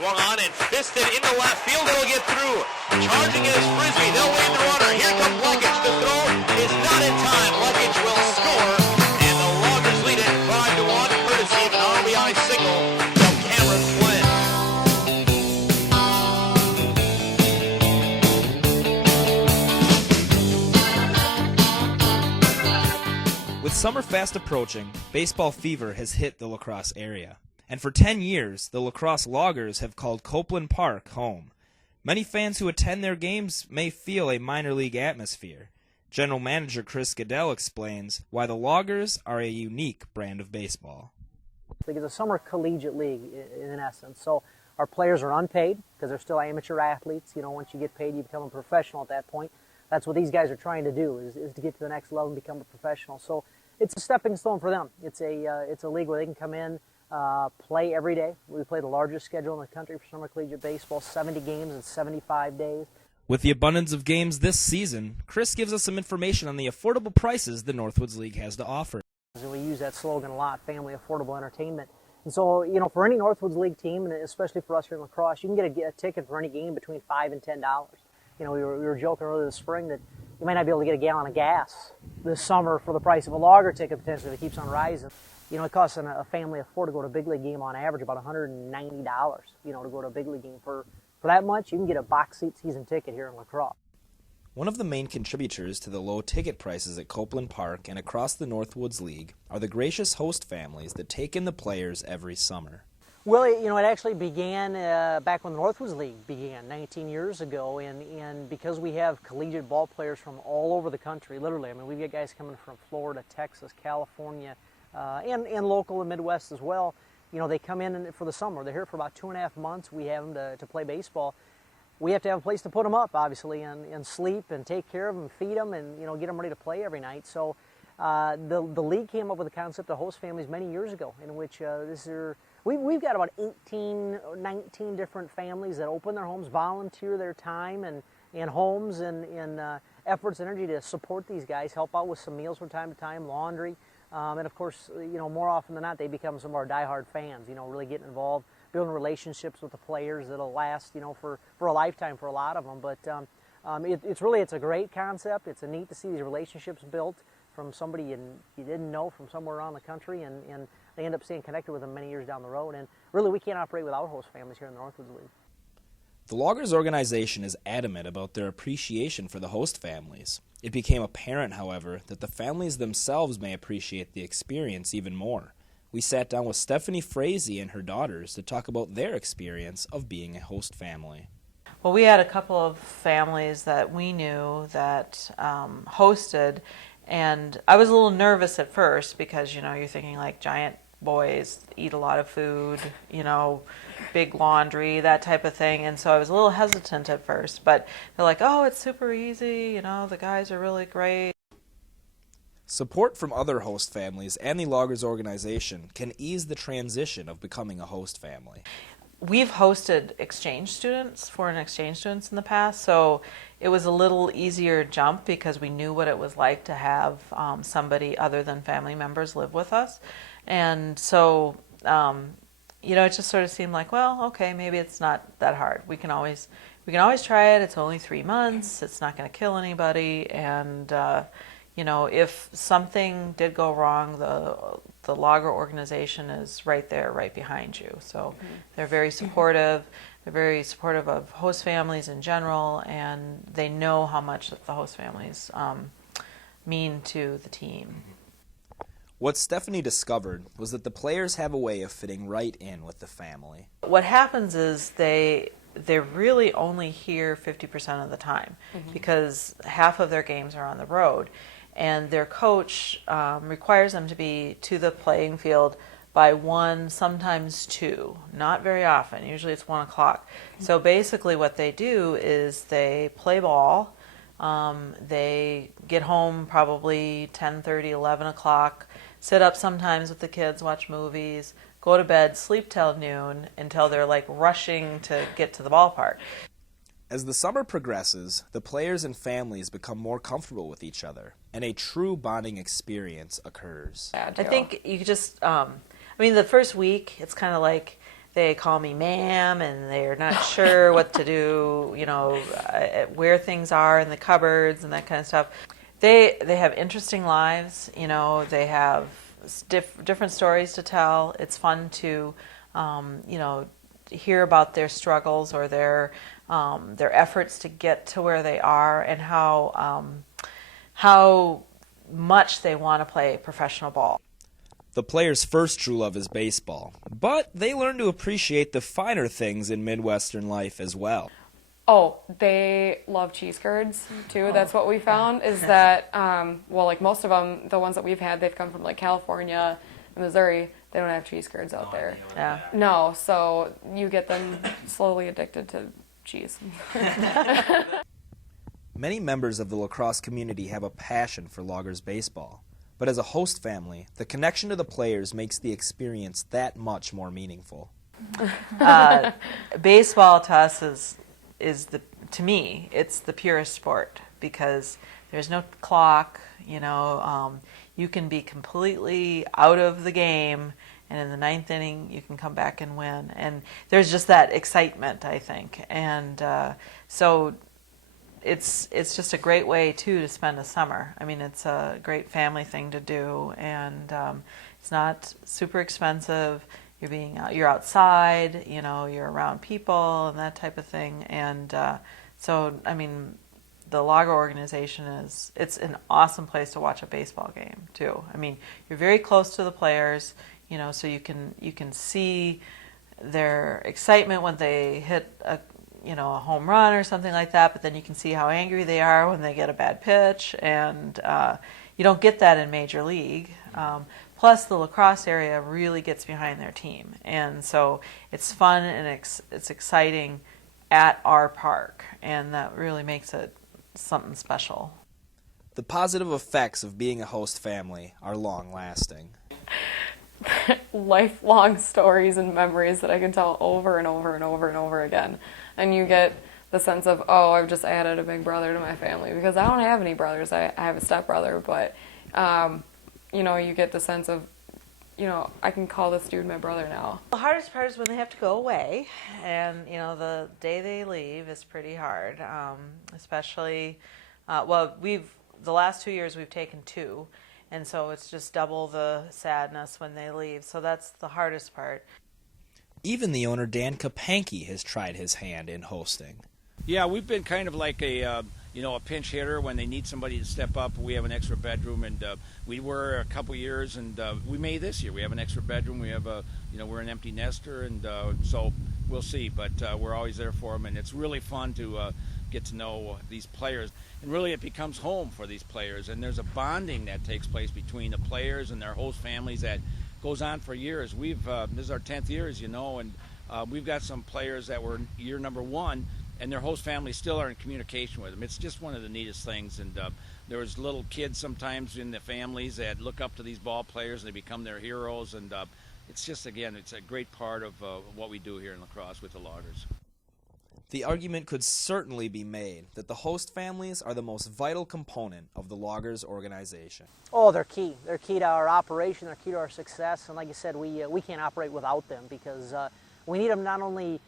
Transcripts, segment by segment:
Swung on and fisted into left field. It'll get through. Charging his frisbee. They'll wave the runner. Here comes Luckage. The throw is not in time. Luckage will score. And the Loggers lead it 5-1, courtesy of an RBI single from Cameron Flynn. With summer fast approaching, baseball fever has hit the La Crosse area. And for 10 years, the La Crosse Loggers have called Copeland Park home. Many fans who attend their games may feel a minor league atmosphere. General Manager Chris Goodell explains why the Loggers are a unique brand of baseball. It's a summer collegiate league in essence. So our players are unpaid because they're still amateur athletes. You know, once you get paid, you become a professional at that point. That's what these guys are trying to do, is to get to the next level and become a professional. So it's a stepping stone for them. It's a league where they can come in, play every day. We play the largest schedule in the country for summer collegiate baseball, 70 games in 75 days. With the abundance of games this season, Chris gives us some information on the affordable prices the Northwoods League has to offer. And we use that slogan a lot, family affordable entertainment. And so, you know, for any Northwoods League team, and especially for us here in La Crosse, you can get a ticket for any game between $5 and $10. You know, we were joking earlier this spring that you might not be able to get a gallon of gas this summer for the price of a Logger ticket potentially if it keeps on rising. You know, it costs a family of four to go to a big league game on average about $190, you know, to go to a big league game. For that much, you can get a box seat season ticket here in La Crosse. One of the main contributors to the low ticket prices at Copeland Park and across the Northwoods League are the gracious host families that take in the players every summer. Well, you know, it actually began back when the Northwoods League began 19 years ago, and because we have collegiate ball players from all over the country, literally, I mean, we've got guys coming from Florida, Texas, California, and local and Midwest as well. You know, they come in for the summer. They're here for about 2.5 months. We have them to play baseball. We have to have a place to put them up, obviously, and sleep and take care of them, feed them, and, you know, get them ready to play every night. So the league came up with the concept of host families many years ago, in which we've got about 18 or 19 different families that open their homes, volunteer their time and homes and efforts and energy to support these guys, help out with some meals from time to time, laundry. And of course, you know, more often than not, they become some of our diehard fans, you know, really getting involved, building relationships with the players that'll last, you know, for a lifetime for a lot of them. But it's a great concept. It's neat to see these relationships built from somebody you didn't know from somewhere around the country, and they end up staying connected with them many years down the road. And really, we can't operate without host families here in the Northwoods League. The Loggers organization is adamant about their appreciation for the host families. It became apparent, however, that the families themselves may appreciate the experience even more. We sat down with Stephanie Frazee and her daughters to talk about their experience of being a host family. Well, we had a couple of families that we knew that hosted, and I was a little nervous at first because, you know, you're thinking like giant boys eat a lot of food, you know, big laundry, that type of thing. And so I was a little hesitant at first, but they're like, oh, it's super easy, you know, the guys are really great. Support from other host families and the Loggers organization can ease the transition of becoming a host family. We've hosted foreign exchange students in the past, so it was a little easier jump because we knew what it was like to have somebody other than family members live with us. And so, you know, it just sort of seemed like, well, okay, maybe it's not that hard. We can always try it. It's only 3 months. It's not going to kill anybody. And, you know, if something did go wrong, the Logger organization is right there, right behind you. So they're very supportive. They're very supportive of host families in general, and they know how much the host families mean to the team. What Stephanie discovered was that the players have a way of fitting right in with the family. What happens is they're really only here 50% of the time because half of their games are on the road. And their coach requires them to be to the playing field by 1, sometimes 2, not very often. Usually it's 1 o'clock. So basically what they do is they play ball. They get home probably 10:30, 11 o'clock, sit up sometimes with the kids, watch movies, go to bed, sleep till noon until they're like rushing to get to the ballpark. As the summer progresses, the players and families become more comfortable with each other, and a true bonding experience occurs. I think you just, I mean, the first week, it's kind of like they call me ma'am, and they're not sure what to do, where things are in the cupboards and that kind of stuff. They have interesting lives, they have different stories to tell. It's fun to, hear about their struggles or their efforts to get to where they are, and how much they want to play professional ball. The players' first true love is baseball, but they learn to appreciate the finer things in Midwestern life as well. Oh, they love cheese curds too. That's what we found is that, like most of them, the ones that we've had, they've come from like California and Missouri. They don't have cheese curds out there. Yeah. No, so you get them slowly addicted to cheese. Many members of the lacrosse community have a passion for Loggers baseball, but as a host family, the connection to the players makes the experience that much more meaningful. Baseball to us to me, it's the purest sport because there's no clock, you can be completely out of the game, and in the ninth inning you can come back and win, and there's just that excitement, I think, and so it's just a great way too to spend a summer. I mean, it's a great family thing to do, and it's not super expensive. You're outside, you're around people and that type of thing, and so I mean, the Logger organization it's an awesome place to watch a baseball game too. I mean, you're very close to the players, so you can see their excitement when they hit a home run or something like that, but then you can see how angry they are when they get a bad pitch, and you don't get that in Major League. Plus, the lacrosse area really gets behind their team, and so it's fun and it's exciting at our park, and that really makes it something special. The positive effects of being a host family are long-lasting. Lifelong stories and memories that I can tell over and over and over and over again. And you get the sense of, oh, I've just added a big brother to my family, because I don't have any brothers. I have a stepbrother, but you get the sense of, I can call this dude my brother now. The hardest part is when they have to go away, and the day they leave is pretty hard, especially, the last 2 years we've taken 2, and so it's just double the sadness when they leave, so that's the hardest part. Even the owner, Dan Kapanke, has tried his hand in hosting. Yeah, we've been kind of like a pinch hitter when they need somebody to step up. We have an extra bedroom, and we were a couple years, and we may this year. We have an extra bedroom. We have we're an empty nester, and so we'll see. But we're always there for them, and it's really fun to get to know these players. And really, it becomes home for these players, and there's a bonding that takes place between the players and their host families that goes on for years. This is our 10th year, as you know, and we've got some players that were year number 1, and their host families still are in communication with them. It's just one of the neatest things, and there's little kids sometimes in the families that look up to these ball players, and they become their heroes, and it's just, again, it's a great part of what we do here in lacrosse with the Loggers. The argument could certainly be made that the host families are the most vital component of the Loggers organization. Oh, they're key. They're key to our operation. They're key to our success. And like you said, we can't operate without them, because we need them not only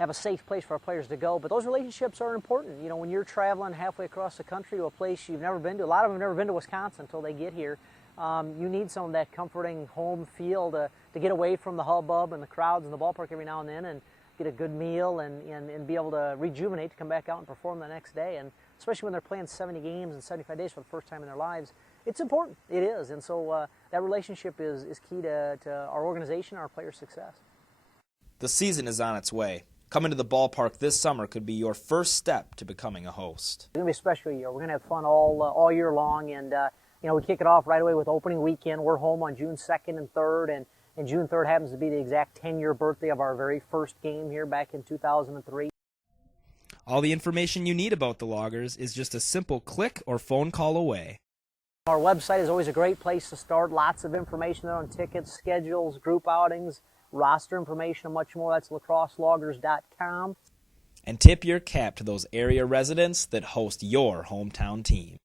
have a safe place for our players to go, but those relationships are important. When you're traveling halfway across the country to a place you've never been to, a lot of them have never been to Wisconsin until they get here. You need some of that comforting home feel to get away from the hubbub and the crowds in the ballpark every now and then, and get a good meal and be able to rejuvenate to come back out and perform the next day. And especially when they're playing 70 games in 75 days for the first time in their lives, it's important. It is. And so that relationship is key to our organization, our players' success. The season is on its way. Coming to the ballpark this summer could be your first step to becoming a host. It's going to be a special year. We're going to have fun all year long, and we kick it off right away with opening weekend. We're home on June 2nd and 3rd, and June 3rd happens to be the exact 10-year birthday of our very first game here back in 2003. All the information you need about the Loggers is just a simple click or phone call away. Our website is always a great place to start. Lots of information there on tickets, schedules, group outings, roster information, and much more. That's lacrosseloggers.com. And tip your cap to those area residents that host your hometown team.